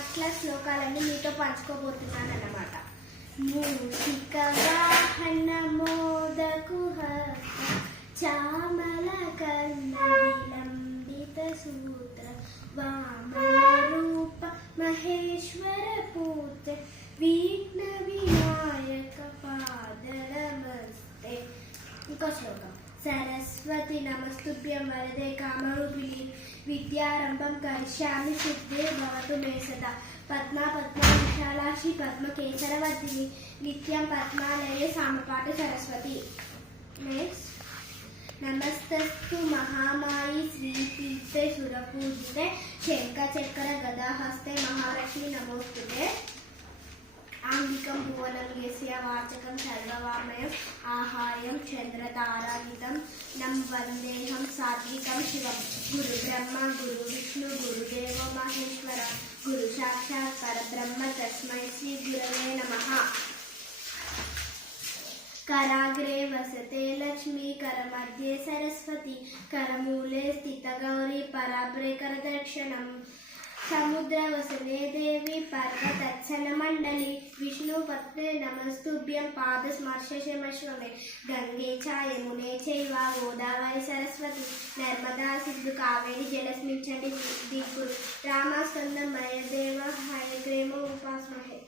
అట్లా శ్లోకాలన్నీ మీతో పంచుకోబోతున్నాను అన్నమాట. మూషిక వాహన మోదకుహ చామల కర్ణ విలంబిత సూత్ర వామన రూప మహేశ్వర పుత్ర విఘ్న వినాయక పాద నమస్తే. ఇంకో శ్లోకం. సరస్వతి నమస్తుభ్యం వరదే కామరూపిణి విద్యారంభం కరిష్యామి సిద్ధే భవతు మే సదా. పద్మా పద్మా విశాలాక్షి పద్మకేసరవర్ధిని నిత్యం పద్మాలయే సామపాటు సరస్వతి. నెక్స్ట్. నమస్తస్తు మహామాయి శ్రీతీర్థే సురపూజితే శంఖ చక్ర గదాహస్తే మహాలక్ష్మి నమోస్తుతే. ఆంగికం భువనం యస్య వాచకం సర్వవామయం ఆహార్యం చంద్రతారాయుధం నం వందేహం సాత్వికం శివం. గురు బ్రహ్మ గురు విష్ణు గురుదేవో మహేశ్వర గురు సాక్షాత్ పరబ్రహ్మ తస్మై శ్రీ గురవే నమః. कराग्रे वसते लक्ष्मी करमध्ये सरस्वती करमूले स्थितगौरी पराभ्रे करदर्शनम्. समुद्रवसने देवी पर्वतत्सनमण्डली विष्णुपत्ने नमस्तुभ्यं पादस्पर्शमश्वमे. गंगे च यमुने चैव गोदावरी सरस्वती नर्मदा सिन्धु कावेरी जलस्मिन् दिक्कुरु. रामस्कन्दं मयदेव हयग्रीवम् उपास्महे.